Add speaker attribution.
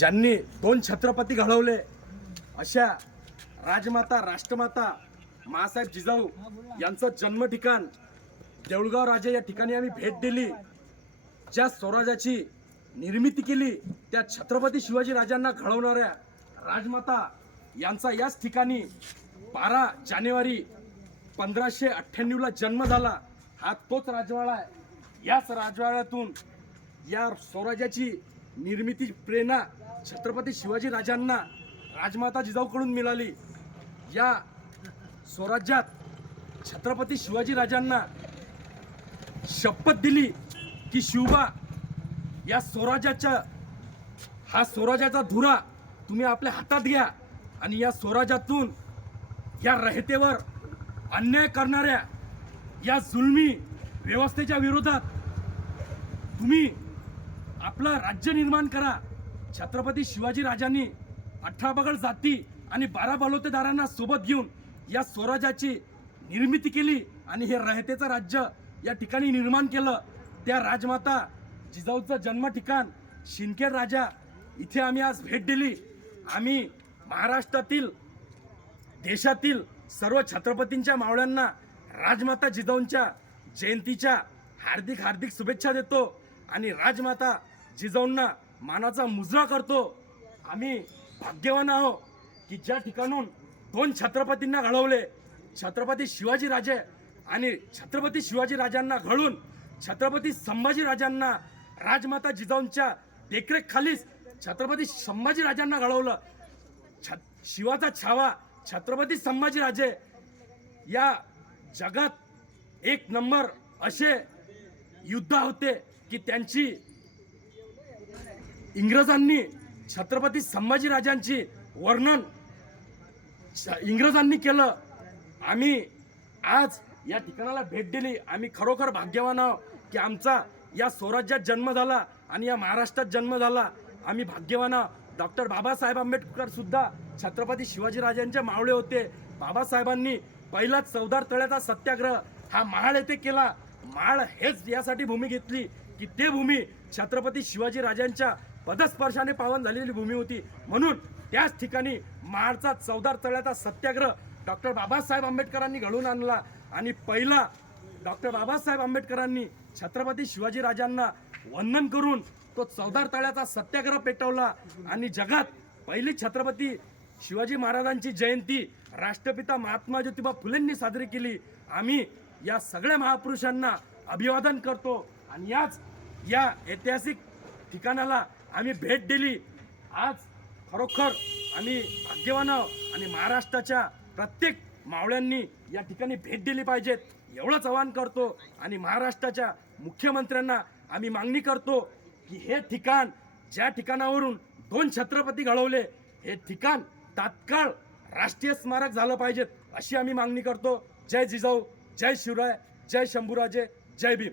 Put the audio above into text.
Speaker 1: ज्यांनी दोन छत्रपती घडवले अशा राजमाता राष्ट्रमाता मासाहेब जिजाऊ यांचं जन्म ठिकाण देऊळगाव राजा या ठिकाणी आम्ही भेट दिली. ज्या स्वराज्याची निर्मिती केली त्या छत्रपती शिवाजी राजांना घडवणाऱ्या राजमाता यांचा याच ठिकाणी बारा जानेवारी पंधराशे अठ्ठ्याण्णवला जन्म झाला. हा तोच राजवाडा आहे. याच राजवाड्यातून या स्वराज्याची निर्मिती प्रेरणा छत्रपती शिवाजी राजांना राजमाता जिजाऊकडून मिळाली. या स्वराज्यात छत्रपती शिवाजी राजांना शपथ दिली की शिवबा या स्वराज्याच्या हा स्वराज्याचा धुरा तुम्ही आपल्या हातात घ्या आणि या स्वराज्यातून या रहतेवर अन्याय करणाऱ्या या जुलमी व्यवस्थेच्या विरोधात तुम्ही आपलं राज्य निर्माण करा. छत्रपती शिवाजी राजांनी अठरा बगड जाती आणि बारा बलोतेदारांना सोबत घेऊन या स्वराज्याची निर्मिती केली आणि हे रहतेचं राज्य या ठिकाणी निर्माण केलं. त्या राजमाता जिजाऊचं जन्म ठिकाण शिंदखेड राजा. इथे आम्ही आज भेट दिली. आम्ही महाराष्ट्रातील देशातील सर्व छत्रपतींच्या मावळ्यांना राजमाता जिजाऊंच्या जयंतीच्या हार्दिक हार्दिक शुभेच्छा देतो आणि राजमाता जिजाऊंना मानाचा मुजरा करतो. आम्ही भाग्यवान आहो की ज्या ठिकाणून दोन छत्रपतींना घडवले. छत्रपती शिवाजी राजे आणि छत्रपती शिवाजी राजांना घडून छत्रपती संभाजी राजांना राजमाता जिजाऊंच्या देखरेखखालीच छत्रपती संभाजी राजांना घडवलं. छ शिवाचा छावा छत्रपती संभाजीराजे या जगात एक नंबर असे युद्ध होते की त्यांची इंग्रजांनी छत्रपती संभाजीराजांची वर्णन इंग्रजांनी केलं. आम्ही आज या ठिकाणाला भेट दिली. आम्ही खरोखर भाग्यवान आहोत की आमचा या स्वराज्यात जन्म झाला आणि या महाराष्ट्रात जन्म झाला. आम्ही भाग्यवान आहोत. डॉक्टर बाबासाहेब आंबेडकर सुद्धा छत्रपती शिवाजीराजांचे मावळे होते. बाबासाहेबांनी पहिला चौदार तळ्याचा सत्याग्रह हा महाळ येथे केला. माळ हेच यासाठी भूमी घेतली की ते भूमी छत्रपती शिवाजी राजांच्या पदस्पर्शाने पावन झालेली भूमी होती. म्हणून त्याच ठिकाणी माळचा चौदार तळ्याचा सत्याग्रह डॉक्टर बाबासाहेब आंबेडकरांनी घडवून आणला. आणि पहिला डॉक्टर बाबासाहेब आंबेडकरांनी छत्रपती शिवाजी राजांना वंदन करून तो चौदार तळ्याचा सत्याग्रह पेटवला. आणि जगात पहिली छत्रपती शिवाजी महाराजांची जयंती राष्ट्रपिता महात्मा ज्योतिबा फुलेंनी साजरी केली. आम्ही या सगळ्या महापुरुषांना अभिवादन करतो. आणि याच या ऐतिहासिक ठिकाणाला आम्ही भेट दिली. आज खरोखर आम्ही भाग्यवान आणि महाराष्ट्राच्या प्रत्येक मावळ्यांनी या ठिकाणी भेट दिली पाहिजेत. एवढंच आवाहन करतो आणि महाराष्ट्राच्या मुख्यमंत्र्यांना आम्ही मागणी करतो की हे ठिकाण ज्या ठिकाणावरून दोन छत्रपती घडवले हे ठिकाण तात्काळ राष्ट्रीय स्मारक झालं पाहिजेत अशी आम्ही मागणी करतो. जय जिजाऊ जय शिवराय जय शंभूराजे जय भीम.